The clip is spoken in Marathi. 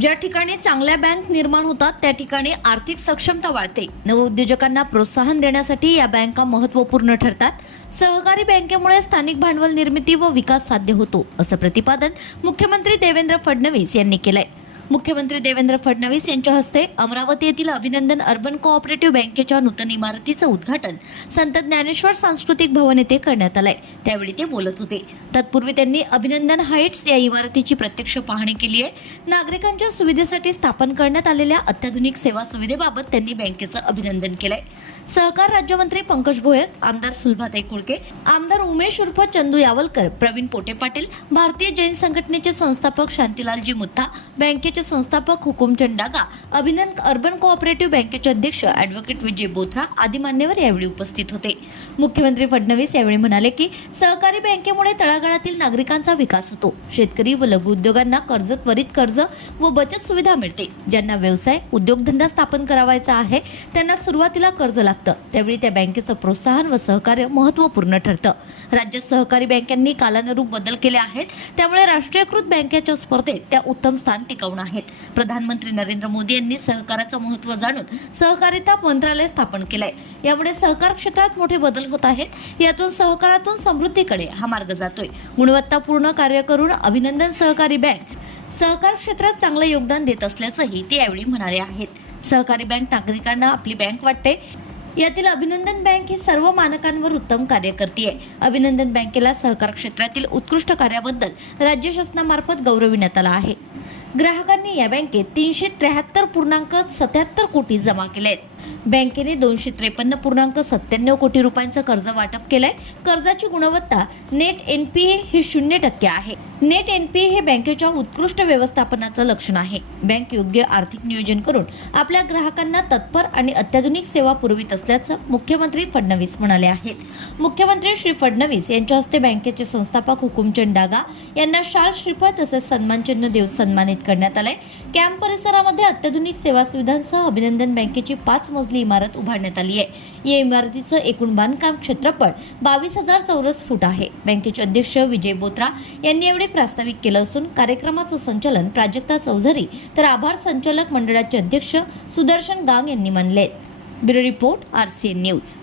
ज्या ठिकाणी चांगल्या बँक निर्माण होतात त्या ठिकाणी आर्थिक सक्षमता वाढते. नवउद्योजकांना प्रोत्साहन देण्यासाठी या बँका महत्त्वपूर्ण ठरतात. सहकारी बँकेमुळे स्थानिक भांडवल निर्मिती व विकास साध्य होतो असं प्रतिपादन मुख्यमंत्री देवेंद्र फडणवीस यांनी केलंय. मुख्यमंत्री देवेंद्र फडणवीस यांच्या हस्ते अमरावती येथील अभिनंदन अर्बन कोऑपरेटिव्ह बँकेच्या नूतन इमारतीचं उद्घाटन संत ज्ञानेश्वर सांस्कृतिक भवन येथे करण्यात आलंय. त्यावेळी ते बोलत होते. तत्पूर्वी त्यांनी अभिनंदन हाईट्स या इमारतीची प्रत्यक्ष पाहणी केली आहे. नागरिकांच्या सुविधेसाठी स्थापन करण्यात आलेल्या अत्याधुनिक सेवा सुविधेबाबत त्यांनी बँकेचं अभिनंदन केलंय. सहकार राज्यमंत्री पंकज भोयर आमदार सुलभाताई कुळके आमदार उमेश उर्फ चंदू यावलकर प्रवीण पोटे पाटील भारतीय जैन संघटनेचे संस्थापक शांतीलालजी मुथा बँकेचे संस्थापक हुकुमचंद डागा अभिनंद अर्बन कोऑपरेटिव्ह बँकेचे अध्यक्ष अॅडव्होकेट विजय बोथरा आदी मान्यवर यावेळी उपस्थित होते. मुख्यमंत्री फडणवीस यावेळी म्हणाले की सहकारी बँकेमुळे तळागाळातील नागरिकांचा विकास होतो. शेतकरी व लघु उद्योगांना कर्ज त्वरित कर्ज व बचत सुविधा मिळते. ज्यांना व्यवसाय उद्योगधंदा स्थापन करावायचा आहे त्यांना सुरुवातीला कर्ज लागते त्यावेळी त्या बँकेचं प्रोत्साहन व सहकार्य महत्त्वपूर्ण ठरतं. राज्य सहकारी बँकांनी कालानुरूप बदल केले आहेत. त्यामुळे राष्ट्रीयकृत बँकेच्या स्पर्धेत त्या उत्तम स्थान टिकवून आहेत. प्रधानमंत्री नरेंद्र मोदी यांनी सहकाराचं महत्त्व जाणून सहकारिता मंत्रालय स्थापन केलंय. यामुळे सहकार क्षेत्रात मोठे बदल होत आहेत. यातून सहकारातून समृद्धीकडे हा मार्ग जातोय. गुणवत्तापूर्ण कार्य करून अभिनंदन सहकारी बँक सहकार क्षेत्रात चांगलं योगदान देत असल्याचंही ते यावेळी म्हणाले आहेत. सहकारी बँक नागरिकांना आपली बँक वाटते. यातील अभिनंदन बँक ही सर्व मानकांवर उत्तम कार्य करते अभिनंदन बँकेला सहकार क्षेत्रातील उत्कृष्ट कार्याबद्दल राज्य शासनामार्फत गौरविण्यात आला आहे. ग्राहकांनी या बँकेत तीनशे त्र्याहत्तर पूर्णांक सत्याहत्तर कोटी जमा केले आहेत बँकेने दोनशे त्रेपन्न पूर्णांक सत्त्याण्णव कोटी रुपयांचं कर्ज वाटप केलंय. कर्जाची गुणवत्ता नेट एनपीए ही शून्य टक्के आहे. नेट एनपीए हे बँकेच्या उत्कृष्ट व्यवस्थापनाचं लक्षण आहे. बँक योग्य आर्थिक नियोजन करून आपल्या ग्राहकांना तत्पर आणि अत्याधुनिक सेवा पुरवित असल्याचं मुख्यमंत्री फडणवीस म्हणाले आहेत. मुख्यमंत्री श्री फडणवीस यांच्या हस्ते बँकेचे संस्थापक हुकुमचंद डागा यांना शाल श्रीफळ तसेच सन्मानचिन्ह देऊन सन्मानित करण्यात आलंय. कॅम्प परिसरामध्ये अत्याधुनिक सेवा सुविधांसह अभिनंदन बँकेची पाच मजली इमारत उभारण्यात आली आहे. या इमारतीचं एकूण बांधकाम क्षेत्रफळ बावीस हजार चौरस फूट आहे. बँकेचे अध्यक्ष विजय बोत्रा यांनी एवढे प्रास्ताविक केलं असून कार्यक्रमाचं संचालन प्राजक्ता चौधरी तर आभार संचालक मंडळाचे अध्यक्ष सुदर्शन गांग यांनी मानले bureau report R C N news.